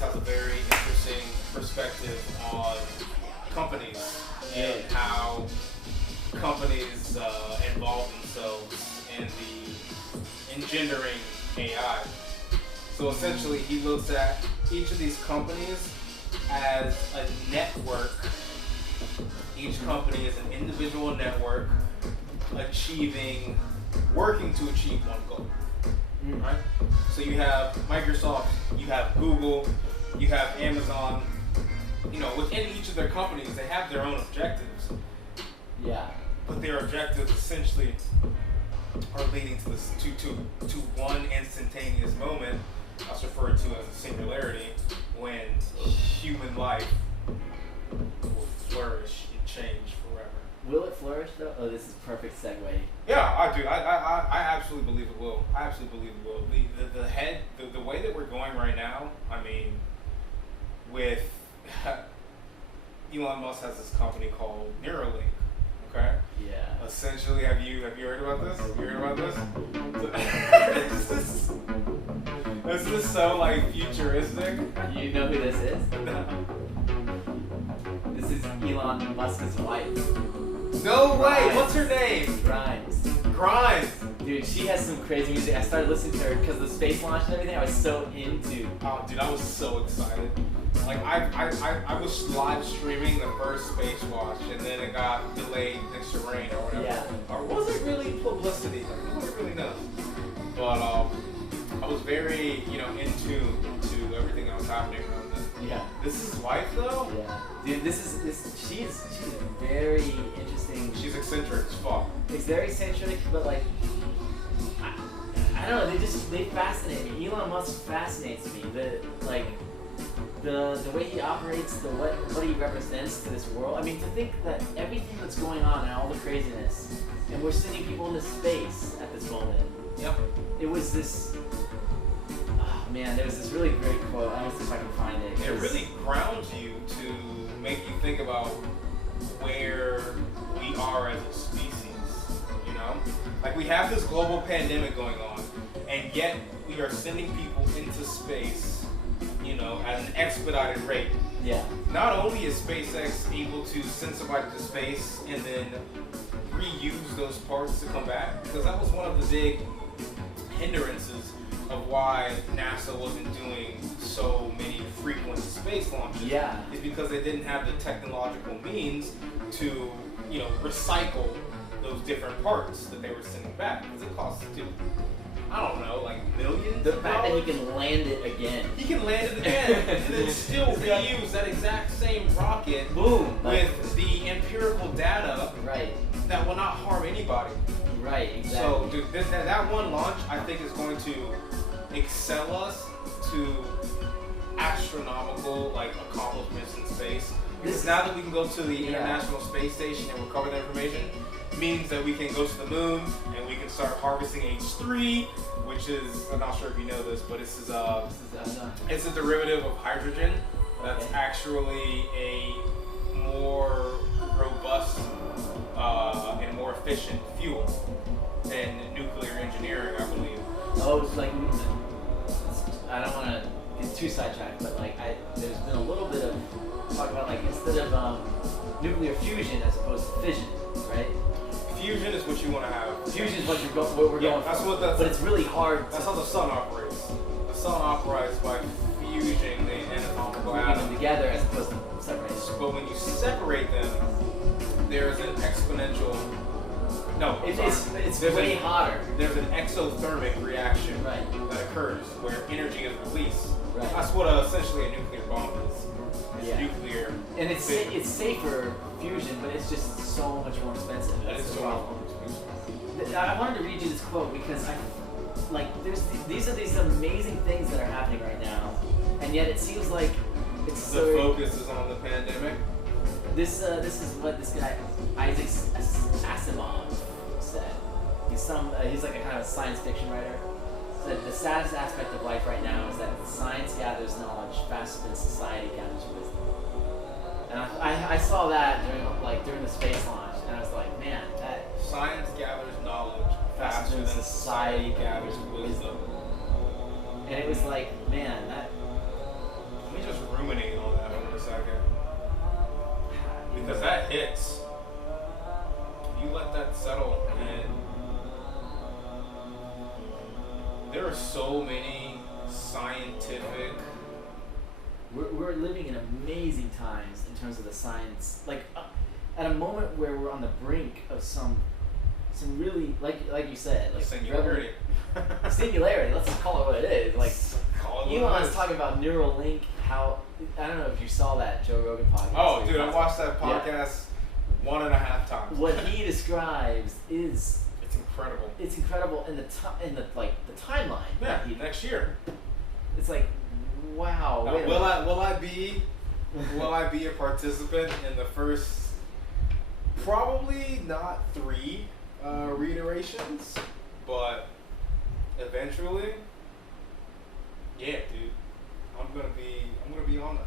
has a very interesting perspective on companies and how companies involve themselves in the engendering AI. So essentially, he looks at each of these companies as a network. Each company is an individual network working to achieve one goal. Right? So you have Microsoft, you have Google, you have Amazon. You know, within each of their companies, they have their own objectives. Yeah. But their objectives essentially are leading to this to one instantaneous moment, that's referred to as a singularity, when human life will flourish and change forever. Will it flourish though? Oh, this is perfect segue. Yeah, I do. I absolutely believe it will. I absolutely believe it will. The way that we're going right now, I mean, with Elon Musk has this company called Neuralink. Okay. Yeah. Essentially, have you heard about this? Have you heard about this? This is so like futuristic. You know who this is? This is Elon Musk's wife. No way! Grimes. What's her name? Grimes. Grimes. Dude, she has some crazy music. I started listening to her because of the space launch and everything. I was so into. Oh, dude, I was so excited. Like I was live streaming the first space launch, and then it got delayed next to rain or whatever. Yeah. Or was it really publicity? Like, nobody really knows. But I was very, in tune to everything that was happening around this. Yeah. This is his wife, though. Yeah. Dude, she's very interesting. She's eccentric as fuck. It's very eccentric, but like, I don't know. They fascinate me. Elon Musk fascinates me. The way he operates, what he represents to this world. I mean, to think that everything that's going on and all the craziness, and we're sending people into space at this moment. Yep. It was this. Oh man, there was this really great quote. I don't know if I can find it. It really grounds you to make you think about where we are as a species. You know, like we have this global pandemic going on, and yet we are sending people into space. At an expedited rate. Yeah. Not only is SpaceX able to send somebody to space and then reuse those parts to come back, because that was one of the big hindrances of why NASA wasn't doing so many frequent space launches. Yeah. Is because they didn't have the technological means to, recycle those different parts that they were sending back. Because it costs, I don't know, like millions. The fact that he can land it again. He can land it again and then still reuse that exact same rocket. Boom. With the empirical data. Right. That will not harm anybody. Right. Exactly. So, dude, that one launch, I think, is going to excel us to astronomical accomplishments in space. Because now that we can go to the International Space Station and recover the information, means that we can go to the moon and we can start harvesting H3, which is, I'm not sure if you know this, but it's a derivative of hydrogen that's actually a more robust and more efficient fuel than nuclear engineering, I believe. Oh, it's like, I don't want to get too sidetracked, but there's been a little bit of talk about instead of nuclear fusion as opposed to fission, right? Fusion is what you want to have. Fusion is what we're going for. But it's really hard. That's how the sun operates. The sun operates by fusing the anatomical atoms them together as opposed to separating. But when you separate them, there's an exponential. No, it's way hotter. There's an exothermic reaction that occurs where energy is released. Right. That's what essentially a nuclear bomb is. It's nuclear. And it's safer fusion, but it's just so much more expensive. That is so much more expensive. I wanted to read you this quote because these are these amazing things that are happening right now, and yet it seems like it's the focus is on the pandemic. This is what this guy Isaac Asimov said. He's like a kind of a science fiction writer. Said the saddest aspect of life right now is that science gathers knowledge faster than society gathers wisdom. And I saw that during the space launch, and I was like, man, that science gathers knowledge faster than society gathers wisdom. And it was like, man, that ruminate on that for a second. Because that hits. You let that settle, and there are so many scientific. We're living in amazing times in terms of the science. Like, at a moment where we're on the brink of some really, like you said, like singularity. Singularity. Let's just call it what it is. Like, Elon's talking about Neuralink. How, I don't know if you saw that Joe Rogan podcast. Oh, dude, I watched that podcast 1.5 times. What he describes is it's incredible. It's incredible in the timeline. Yeah, next year. It's like, wow. Will I be a participant in the first? Probably not 3 reiterations, but eventually, yeah, dude, I'm gonna be on that.